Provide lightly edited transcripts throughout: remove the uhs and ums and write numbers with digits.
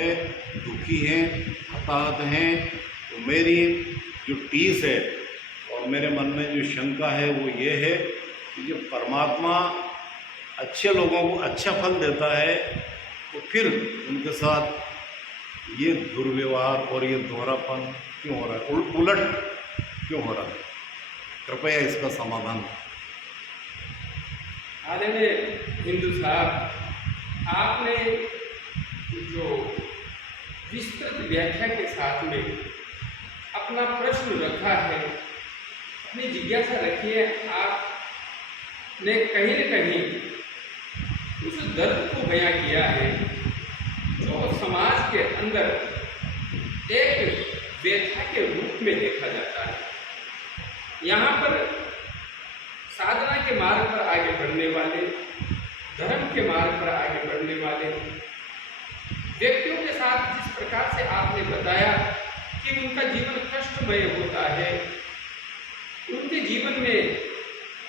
है, दुखी हैं, हताहत हैं। तो मेरी जो टीस है और मेरे मन में जो शंका है वो ये है कि जब परमात्मा अच्छे लोगों को अच्छा फल देता है तो फिर उनके साथ ये दुर्व्यवहार और ये दोहरापन क्यों हो रहा है, उलट क्यों हो रहा है? कृपया इसका समाधान। आदरणीय हिंदू साहब, आपने जो विस्तृत व्याख्या के साथ में अपना प्रश्न रखा है, अपनी जिज्ञासा रखी है, आपने कहीं न कहीं उस दर्द को बयां किया है जो समाज के अंदर एक व्यथा के रूप में देखा जाता है। यहाँ पर साधना के मार्ग पर आगे बढ़ने वाले, धर्म के मार्ग पर आगे बढ़ने वाले व्यक्तियों के साथ जिस प्रकार से आपने बताया कि उनका जीवन कष्टमय होता है, उनके जीवन में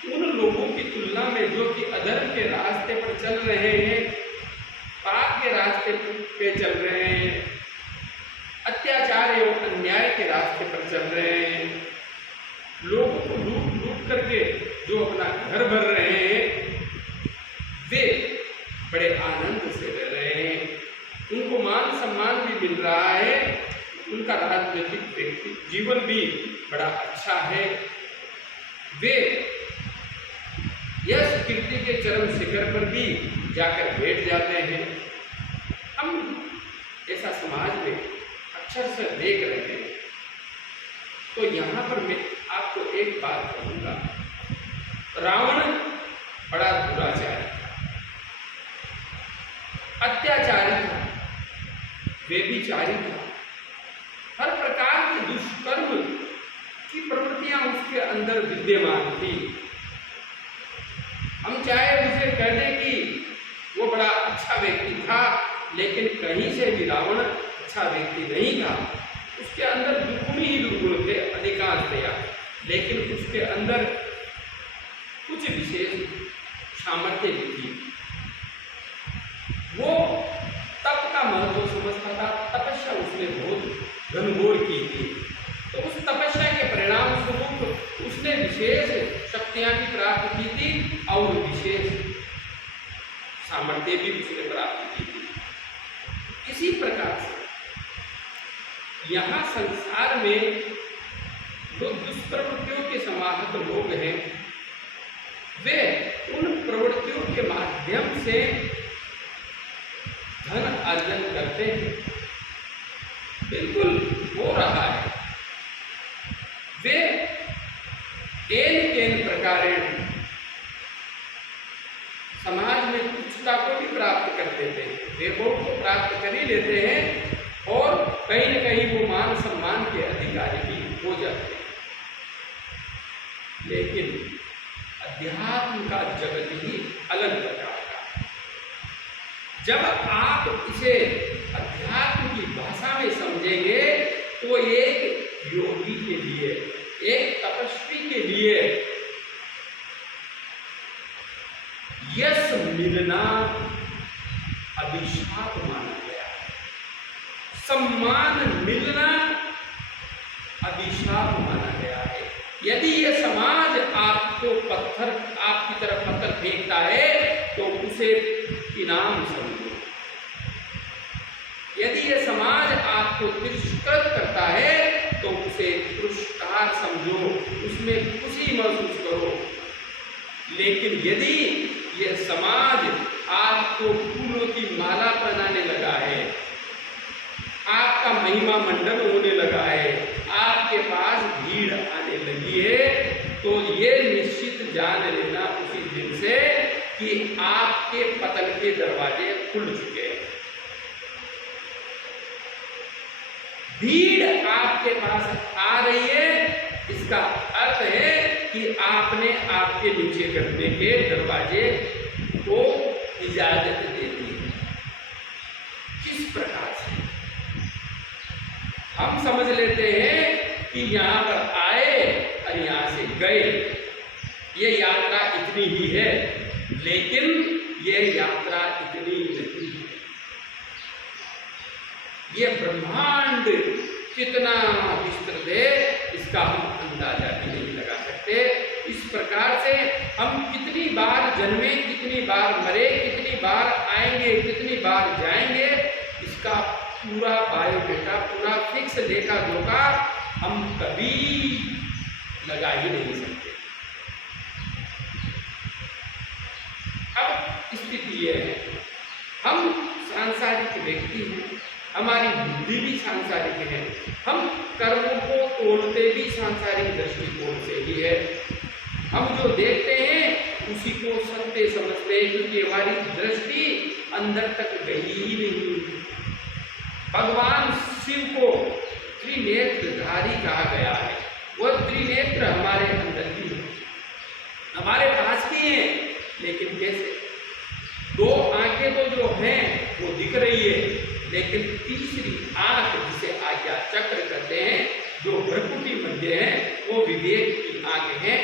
उन लोगों की तुलना में जो कि अधर्म के रास्ते पर चल रहे हैं, पाप के रास्ते पे चल रहे हैं, अत्याचार एवं अन्याय के रास्ते पर चल रहे हैं, लोगों को लूट लूट करके जो अपना घर भर रहे हैं, वे बड़े आनंद से रह रहे हैं, उनको मान सम्मान भी मिल रहा है, उनका राजनीतिक जीवन भी बड़ा अच्छा है, वे यश कीर्ति के चरम शिखर पर भी जाकर बैठ जाते हैं। हम ऐसा समाज में अक्षर से देख रहे हैं। तो यहाँ पर मैं आपको एक बात कहूँगा, रावण बड़ा दुराचारी था, अत्याचारी था, व्यभिचारी था, हर प्रकार के दुष्कर्म की प्रवृत्तियां उसके अंदर विद्यमान थी। हम चाहे उसे कह दें कि वो बड़ा अच्छा व्यक्ति था, लेकिन कहीं से भी रावण अच्छा व्यक्ति नहीं था। उसके अंदर दुर्गुण ही दुर्गुण थे अधिकांशतया, लेकिन उसके अंदर कुछ विशेष सामर्थ्य भी थी। वो तप का महत्व समझता था, तपस्या उसने बहुत घनघोर की थी। तो उस तपस्या के परिणाम स्वरूप उसने विशेष शक्तियां भी प्राप्त की थी और विशेष सामर्थ्य भी उसने प्राप्त की थी। इसी प्रकार से यहाँ संसार में जो दुष्प्रवृत्तियों के समाहत लोग हैं, वे उन प्रवृत्तियों के माध्यम से धन अर्जन करते हैं। बिल्कुल हो रहा है। वे केन प्रकारेण समाज में तुच्छता को भी प्राप्त कर लेते हैं, वैभव को प्राप्त कर ही लेते हैं और कहीं न कहीं वो मान सम्मान के अधिकारी भी हो जाते हैं। लेकिन अध्यात्म का जगत ही अलग प्रकार का है। जब आप इसे अध्यात्म की भाषा में समझेंगे तो एक योगी के लिए, एक तपस्वी के लिए यश मिलना अभिशाप माना गया है, सम्मान मिलना अभिशाप माना गया है। यदि ये समाज आपको आपकी तरफ पत्थर फेंकता है तो उसे इनाम समझो। यदि ये समाज आपको तिरस्कृत करता है तो उसे पुरस्कार समझो, उसमें खुशी महसूस करो। लेकिन यदि ये समाज आपको फूलों की माला पहनाने लगा है, आपका महिमा मंडन होने लगा है, आपके पास भीड़ आने लगी है, तो ये निश्चित जान लेना उसी दिन से कि आपके पतन के दरवाजे खुल चुके हैं। भीड़ आपके पास आ रही है, इसका अर्थ है कि आपने आपके नीचे करने के दरवाजे को इजाजत दे दी है। किस प्रकार से हम समझ लेते हैं कि यहाँ पर आए और यहाँ से गए, ये यात्रा इतनी ही है, लेकिन ये यात्रा इतनी नहीं है। ये ब्रह्मांड कितना विस्तृत है इसका हम अंदाजा भी नहीं लगा सकते। इस प्रकार से हम कितनी बार जन्मे, कितनी बार मरे, कितनी बार आएंगे, कितनी बार जाएंगे, इसका पूरा बायोडेटा, पूरा फिक्स लेखा जोखा हम कभी लगा ही नहीं सकते। अब स्थिति यह है, हम सांसारिक व्यक्ति हैं, हमारी बुद्धि भी सांसारिक है, हम कर्मों को तोड़ते भी सांसारिक दृष्टिकोण से ही है। हम जो देखते हैं उसी को सत्य समझते हैं, क्योंकि हमारी दृष्टि अंदर तक गई ही नहीं। भगवान शिव को त्रिनेत्रधारी कहा गया है। वह त्रिनेत्र हमारे अंदर भी है, हमारे पास भी है, लेकिन कैसे? दो आंखें तो जो हैं वो दिख रही है, लेकिन तीसरी आंख जिसे आज्ञा चक्र कहते हैं, जो भ्रकुटी मध्य है, वो विवेक की आंख है,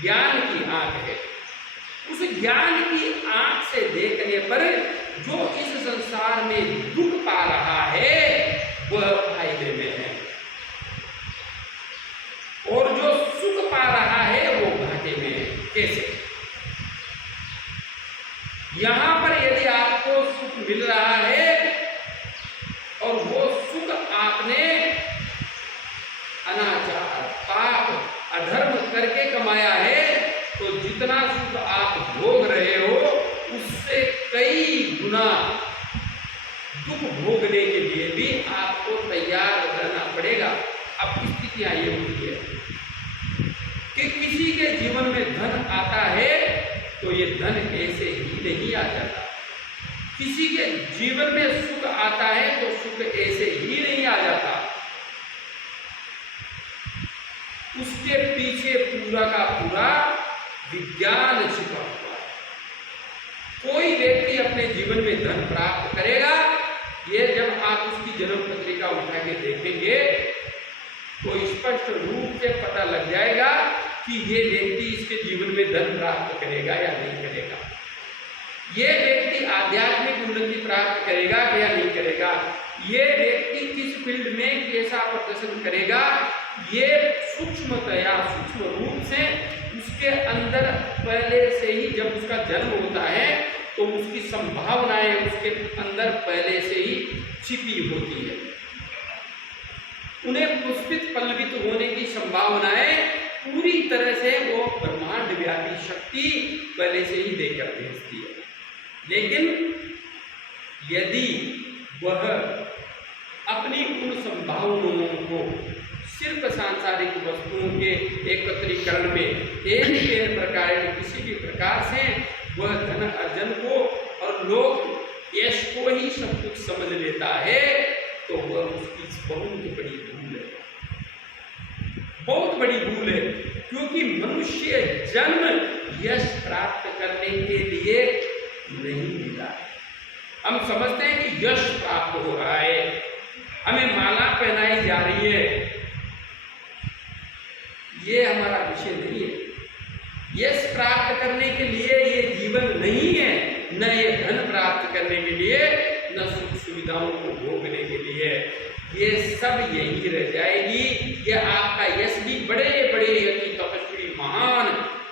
ज्ञान की आंख है। उस ज्ञान की आंख से देखने पर जो इस संसार में दुख पा रहा है वह फायदे में है, और जो सुख पा रहा है वो घाटे में है। कैसे? यहां पर यदि आपको सुख मिल रहा है और वो सुख आपने अनाचार, पाप, अधर्म करके कमाया है, तो जितना सुख आप भोग रहे हो उससे कई गुना दुख भोगने के लिए भी आपको तैयार रहना पड़ेगा। अब स्थितियां ये होती है कि किसी के जीवन में धन आता है तो ये धन ऐसे ही नहीं आ जाता, किसी के जीवन में सुख आता है तो सुख ऐसे ही नहीं आ जाता, उसके पीछे पूरा का पूरा विज्ञान छिपा हुआ है। कोई व्यक्ति अपने जीवन में धन प्राप्त करेगा, ये जब आप उसकी जन्म पत्रिका उठा के देखेंगे तो स्पष्ट रूप से पता लग जाएगा कि ये व्यक्ति इसके जीवन में धन प्राप्त करेगा या नहीं करेगा, ये व्यक्ति आध्यात्मिक उन्नति प्राप्त करेगा या नहीं करेगा, ये व्यक्ति किस फील्ड में कैसा प्रदर्शन करेगा, ये सूक्ष्मतया, सूक्ष्म रूप से उसके अंदर पहले से ही, जब उसका जन्म होता है तो उसकी संभावनाएं उसके अंदर पहले से ही छिपी होती है। उन्हें पुष्पित पल्लवित होने की संभावनाएं पूरी तरह से वो ब्रह्मांड व्यापी शक्ति पहले से ही देकर भेजती है। लेकिन यदि वह अपनी उन संभावनाओं को सिर्फ सांसारिक वस्तुओं के एकत्रीकरण में एक प्रकार किसी भी प्रकार से वह धन अर्जन को और लोग यश को ही सब कुछ समझ लेता है, तो वह उसकी बहुत बड़ी भूल है, बहुत बड़ी भूल है। क्योंकि मनुष्य जन्म यश प्राप्त करने के लिए नहीं मिला है। हम समझते हैं कि यश प्राप्त हो रहा है, हमें माला पहनाई जा रही है, ये हमारा विषय नहीं है। यश प्राप्त करने के लिए ये जीवन नहीं है, न ये धन प्राप्त करने के लिए, न सुख सुविधाओं को भोगने के लिए। ये सब यही रह जाएगी। ये आपका यश भी बड़े बड़े यति तपस्वी महान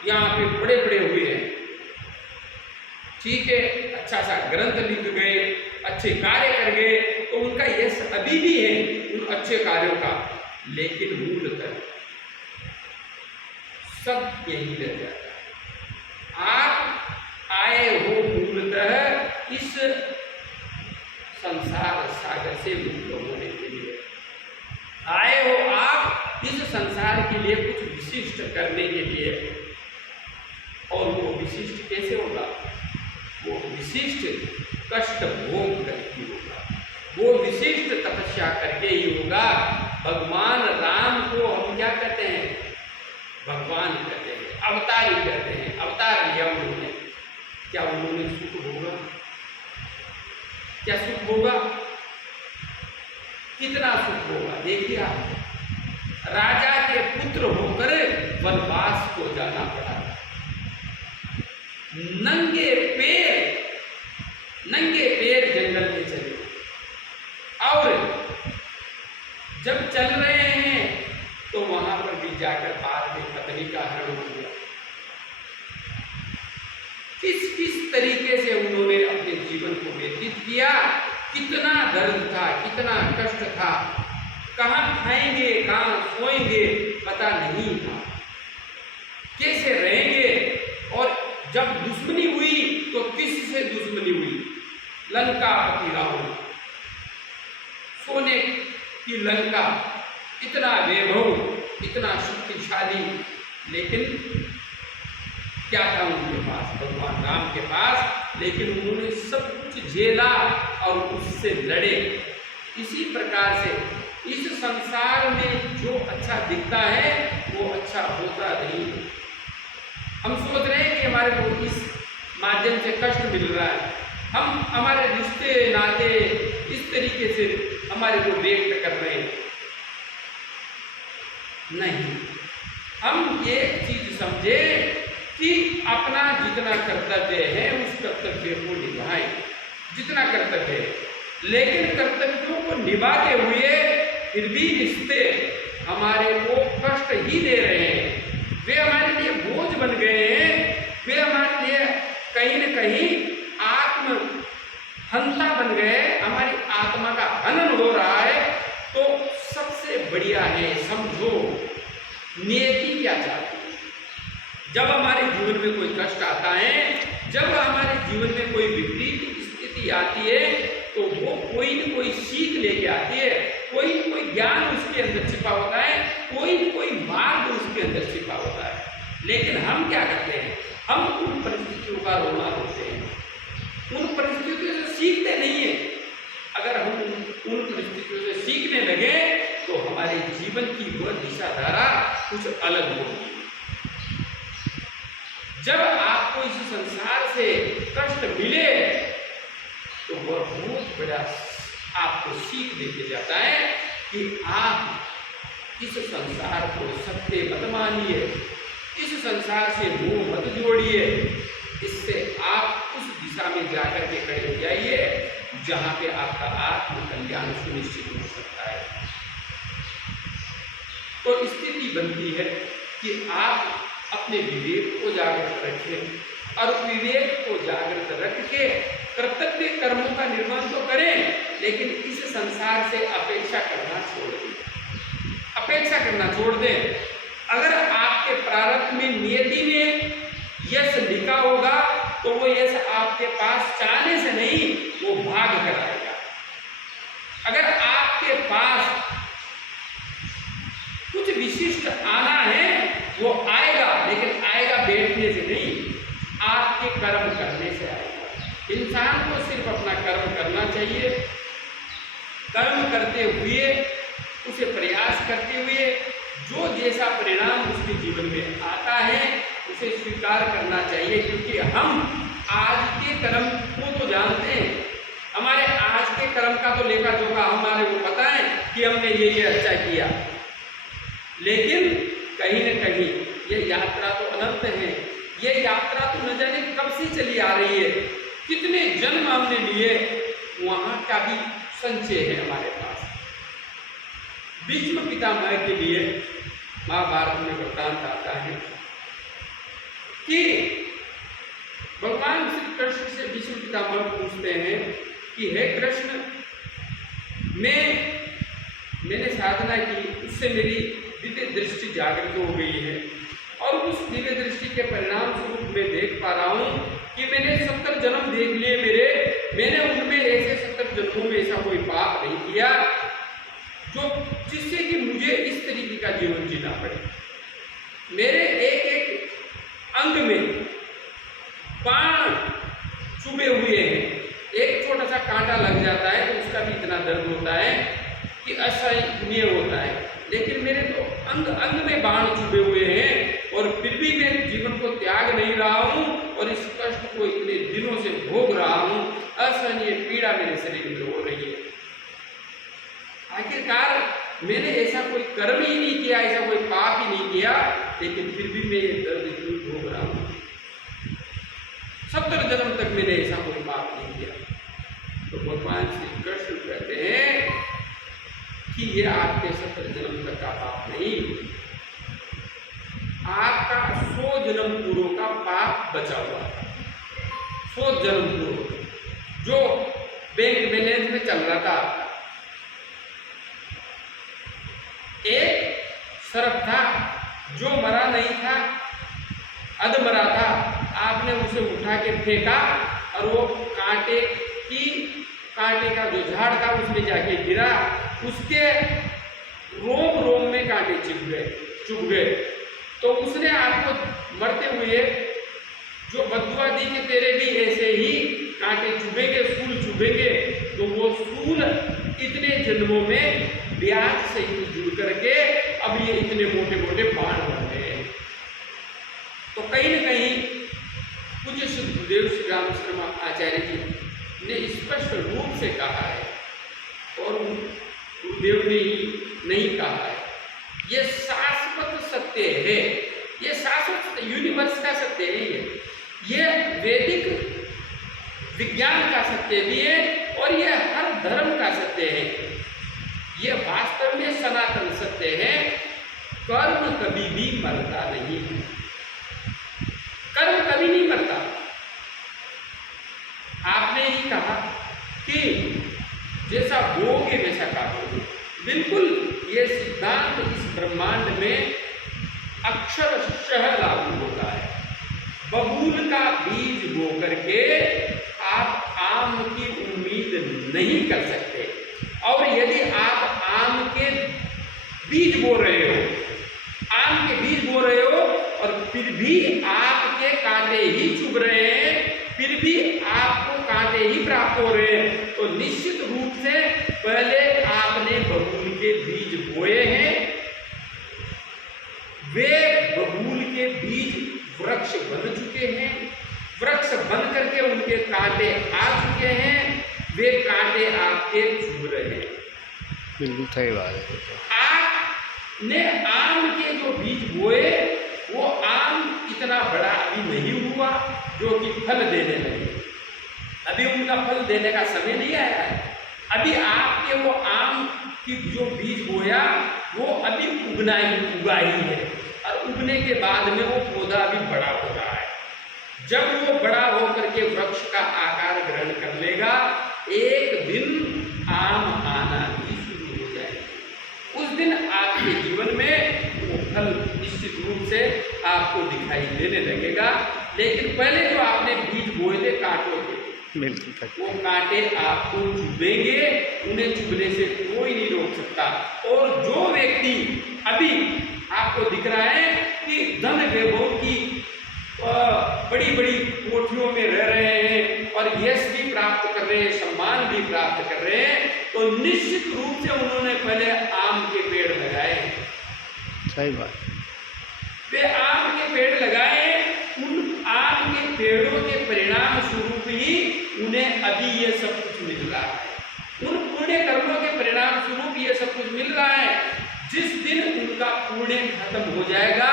यहाँ पे बड़े बड़े हुए हैं, ठीक है, अच्छा सा ग्रंथ लिख गए, अच्छे कार्य कर गए, तो उनका यश अभी भी है उन अच्छे कार्यों का, लेकिन मूलतः सब यही रह जाता है। आप आए हो मूलतः इस संसार सागर से मुक्त होने के लिए, आए हो आप इस संसार के लिए कुछ विशिष्ट करने के लिए। और वो विशिष्ट कैसे होगा? वो विशिष्ट कष्ट भोग करके होगा, वो विशिष्ट तपस्या करके ही होगा। भगवान राम को हम क्या कहते हैं? भगवान कहते हैं, अवतारी कहते हैं, अवतार लिया उन्होंने। क्या उन्होंने सुख भोगा? क्या सुख होगा? कितना सुख होगा? देखिए आप, राजा के पुत्र होकर वनवास को जाना पड़ा, नंगे पैर जंगल में चले, और जब चल रहे हैं तो वहां पर भी जाकर बाद में पत्नी का हरण हो गया। किस किस तरीके से उन्होंने अपने जीवन को व्यतीत किया, कितना दर्द था, कितना कष्ट था, कहाँ खाएंगे कहाँ सोएंगे पता नहीं था, कैसे रहेंगे। और जब दुश्मनी हुई तो किससे दुश्मनी हुई? लंकापति रावण, सोने की लंका, इतना वैभव, इतना शक्तिशाली, लेकिन क्या था उनके पास? भगवान राम के पास, लेकिन उन्होंने सब कुछ झेला और उससे लड़े। इसी प्रकार से इस संसार में जो अच्छा दिखता है वो अच्छा होता नहीं। हम सोच रहे हैं कि हमारे को इस माध्यम से कष्ट मिल रहा है, हम हमारे रिश्ते नाते इस तरीके से हमारे को व्यक्त कर रहे हैं। नहीं, हम एक चीज समझे कि अपना जितना कर्तव्य है उस कर्तव्य को निभाएं, जितना कर्तव्य है, लेकिन कर्तव्यों को निभाते हुए फिर भी रिश्ते हमारे को कष्ट ही दे रहे हैं, वे हमारे लिए बोझ बन गए हैं, वे हमारे लिए कहीं न कहीं आत्म हंता बन गए, हमारी आत्मा का हनन हो रहा है। तो सबसे बढ़िया है, समझो नियति क्या चाहती है। जब हमारे जीवन में कोई कष्ट आता है, जब हमारे जीवन में कोई विपरीत स्थिति आती है, तो वो कोई न कोई सीख लेके आती है, कोई न कोई ज्ञान उसके अंदर छिपा होता है, कोई न कोई मार्ग उसके अंदर छिपा होता है। लेकिन हम क्या करते हैं? हम उन परिस्थितियों का रोना रोते हैं, उन परिस्थितियों से सीखते नहीं है। अगर हम उन परिस्थितियों से सीखने लगे तो हमारे जीवन की वह दिशा धारा कुछ अलग होगी। जब आपको इस संसार से कष्ट मिले तो वह बहुत बड़ा आपको सीख देके जाता है कि आप इस संसार को सत्य मत मानिए, इस संसार से मुंह मत जोड़िए, इससे आप उस दिशा में जाकर के खड़े हो जाइए जहां पे आपका आत्म कल्याण सुनिश्चित हो सकता है। तो स्थिति बनती है कि आप अपने विवेक को जागृत रखें और विवेक को जागृत रख के कर्तव्य कर्मों का निर्माण तो करें, लेकिन इस संसार से अपेक्षा करना छोड़ दें, अपेक्षा करना छोड़ दें। अगर आपके प्रारब्ध में नियति में यश लिखा होगा तो वो यश आपके पास चाहने से नहीं, वो भाग कर आएगा। अगर आपके पास कुछ विशिष्ट आना है वो आएगा, लेकिन आएगा बैठने से नहीं, आपके कर्म करने से आएगा। इंसान को सिर्फ अपना कर्म करना चाहिए, कर्म करते हुए, उसे प्रयास करते हुए जो जैसा परिणाम उसके जीवन में आता है उसे स्वीकार करना चाहिए। क्योंकि हम आज के कर्म को तो जानते हैं, हमारे आज के कर्म का तो लेखा जोखा हमारे को पता है कि हमने ये अच्छा किया, लेकिन कहीं न कहीं ये यात्रा तो अनंत है, ये यात्रा तो न जाने कब से चली आ रही है, कितने जन्म हमने लिए, वहाँ का भी संचय है हमारे पास। भीष्म पितामह के लिए महाभारत में वृत्तांत आता है कि भगवान श्री कृष्ण से भीष्म पितामह पूछते हैं कि हे कृष्ण, मैंने साधना की, उससे मेरी दिव्य दृष्टि जागृत हो गई है और उस दिव्य दृष्टि के परिणाम स्वरूप मैं देख पा रहा हूँ कि मैंने 70 जन्म देख लिए मैंने उनमें ऐसे 70 जन्मों में ऐसा कोई पाप नहीं किया जो जिससे कि मुझे इस तरीके का जीवन जीना पड़े। मेरे एक एक अंग में बाण चुभे हुए हैं, एक छोटा सा कांटा लग जाता है तो उसका भी इतना दर्द होता है कि असहनीय होता है, लेकिन मेरे तो अंग अंग में बाण चुभे हुए हैं और फिर भी मैं जीवन को त्याग नहीं रहा हूँ और इस कष्ट को इतने दिनों से भोग रहा हूँ, असहनीय पीड़ा मेरे शरीर में हो रही है। आखिरकार मैंने ऐसा कोई कर्म ही नहीं किया, ऐसा कोई पाप ही नहीं किया, लेकिन फिर भी मैं ये दर्द क्यों भोग रहा हूँ। 70 जन्म तक मैंने ऐसा कोई पाप नहीं किया। तो भगवान श्री कृष्ण कहते हैं कि ये आपके 70 जन्म तक का पाप नहीं, आपका 100 जन्म पूर्व का पाप बचा हुआ था। 100 जन्म पूर्व जो बैंक बैलेंस में चल रहा था आपका। एक सर्प था जो मरा नहीं था, अधमरा था, आपने उसे उठा के फेंका और वो कांटे का जो झाड़ था उसमें जाके गिरा, उसके रोम रोम में कांटे चुभ गए। तो उसने आपको मरते हुए जो बदुआ दी कि तेरे भी ऐसे ही कांटे चुभेंगे, सूल चुभेंगे। तो वो सूल इतने जन्मों में ब्याज से ही जुड़ करके अब ये इतने मोटे मोटे बाण बन गए हैं। तो कहीं न कहीं पूज्य श्री गुरुदेव श्री राम शर्मा आचार्य जी ने स्पष्ट रूप से कहा है, और गुरुदेव ने ही नहीं कहा है, ये शाश्वत सत्य है, ये शाश्वत यूनिवर्स का सत्य है, ये वैदिक विज्ञान का सत्य भी है और ये हर धर्म का सत्य है। ये वास्तव में सनातन सत्य है। कर्म कभी भी मरता नहीं है, कर्म कभी नहीं मरता। आपने ही कहा कि जैसा बोगे वैसा काटोगे, बिल्कुल ये सिद्धांत इस ब्रह्मांड में अक्षरशः लागू होता है। बबूल का बीज बो करके आप आम की उम्मीद नहीं कर सकते, और यदि आप आम के बीज बो रहे हो, आम के बीज बो रहे हो और फिर भी आपके कांटे ही चुभ रहे हैं, फिर भी आपको कांटे ही प्राप्त हो रहे हैं, तो निश्चित रूप से पहले आपने बबूल के बीज बोए हैं, वे बबूल के बीज वृक्ष बन चुके हैं, वृक्ष बन करके उनके कांटे आ चुके हैं, वे कांटे आपके चुभ रहे हैं। बिल्कुल सही बात है। आपने आम के जो बीज बोए वो आम इतना बड़ा अभी नहीं हुआ जो कि फल देने लगे, अभी उनका फल देने का समय नहीं आया है। अभी आपके वो आम की जो बीज बोया वो अभी उगा ही है, और उगने के बाद में वो पौधा अभी बड़ा हो रहा है। जब वो बड़ा होकर के वृक्ष का आकार ग्रहण कर लेगा, एक दिन आम आना ही शुरू हो जाएगा। उस दिन आपके जीवन में वो फल निश्चित रूप से आपको दिखाई देने लगेगा। लेकिन पहले जो आपने बीज बोए थे कांटों के, वो कांटे आपको चुभेंगे, उन्हें चुभने से कोई नहीं रोक सकता। और जो व्यक्ति अभी आपको दिख रहा है कि धन वैभव की बड़ी बड़ी कोठियों में रह रहे हैं और यश भी प्राप्त कर रहे हैं, सम्मान भी प्राप्त कर रहे हैं, तो निश्चित रूप से उन्होंने पहले आम के पेड़ लगाए। सही बात। वे आम के पेड़ लगाए, उन आम के पेड़ों के परिणाम स्वरूप ही उन्हें अभी ये सब कुछ मिल रहा है। उन पुण्य कर्मों के परिणाम स्वरूप ये सब कुछ मिल रहा है। जिस दिन उनका पुण्य खत्म हो जाएगा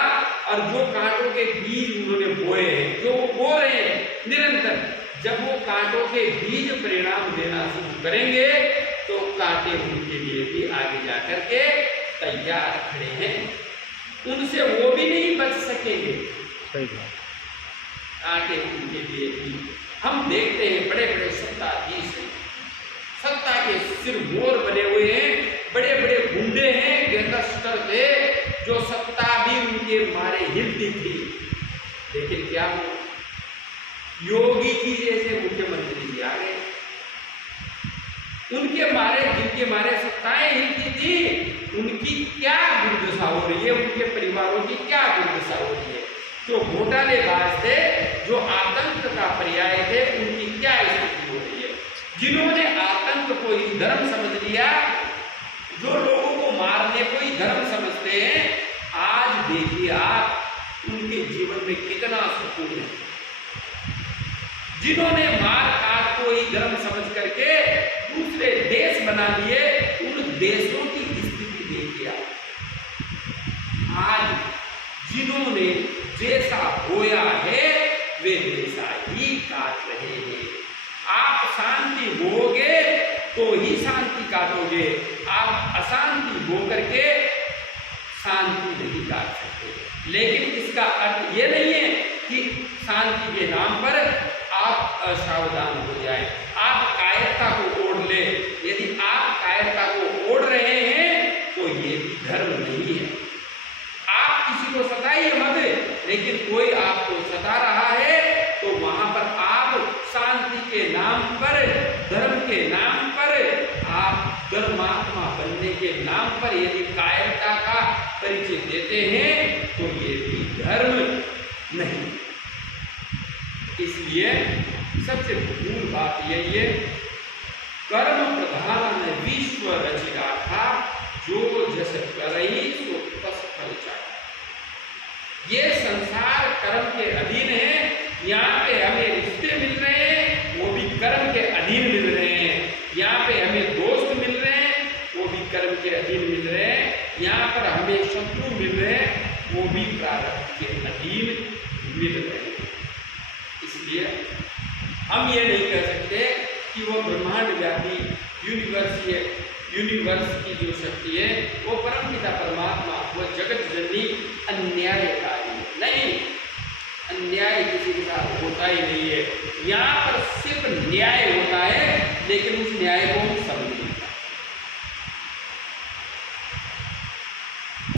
और जो कांटों के बीज उन्होंने बोए हैं, जो वो बो रहे हैं निरंतर, जब वो कांटों के बीज परिणाम देना शुरू करेंगे तो कांटे उनके लिए भी आगे जाकर के तैयार खड़े हैं, उनसे वो भी नहीं बच सकेंगे। सही बात। कांटे उनके लिए भी। हम देखते हैं बड़े बड़े सत्ताधीश, सत्ता के सिर मोर बने हुए हैं, बड़े बड़े गुंडे हैं, गैंगस्टर थे, जो सत्ता भी उनके मारे हिलती थी। लेकिन क्या हुआ? योगी जी जैसे मुख्यमंत्री जी आ गए, उनके मारे, जिनके मारे सत्ताएं हिलती थी, उनकी क्या दुर्दशा हो रही है, उनके परिवारों की क्या दुर्दशा हो रही है। जो घोटालेबाज थे, जो आतंक का पर्याय थे, उनकी क्या स्थिति हो रही है। जिन्होंने आतंक को ही धर्म समझ लिया, जो लोगों को मारने को ही धर्म समझते हैं, आज देखिए आप उनके जीवन में कितना सुकून है। जिन्होंने मार काट को ही धर्म समझ करके दूसरे देश बना लिए, उन देशों की स्थिति देखिए आज जिन्होंने जैसा बोया है वे वैसा ही काट रहे हैं। आप शांति बोओगे तो ही शांति काटोगे, आप अशांति होकर के शांति नहीं ला सकते। लेकिन इसका अर्थ ये नहीं है कि शांति के नाम पर आप असावधान हो जाएं, आप कायरता को ओढ़ ले। यदि आप कायरता को ओढ़ रहे हैं तो ये भी धर्म नहीं है। आप किसी को सताइए मत, लेकिन कोई आपको सता रहा है तो वहां पर आप शांति के नाम पर, धर्म के नाम पर, आप धर्मात्मा बनने के नाम पर यदि कायरता का परिचय देते हैं तो ये भी धर्म नहीं। इसलिए सबसे मूल बात यही है, कर्म प्रधान विश्व रचिता था, जो जस करही सो तस फल चाहा। ये संसार कर्म के अधीन है। यहाँ पे हमें रिश्ते मिल रहे हैं, वो भी कर्म के अधीन मिल रहे हैं। यहाँ पे हमें दोस्त मिल रहे हैं, वो भी कर्म के अधीन मिल रहे हैं। यहाँ पर हमें शत्रु मिल रहे हैं, वो भी प्रारब्ध के अधीन मिल रहे हैं। इसलिए हम ये नहीं कह सकते कि वो ब्रह्मांड व्यापी यूनिवर्स की जो शक्ति है वो परमपिता परमात्मा, वो जगत जननी अन्यायकारी नहीं। अन्याय किसी के साथ होता ही नहीं है। यहाँ पर सिर्फ न्याय होता है, लेकिन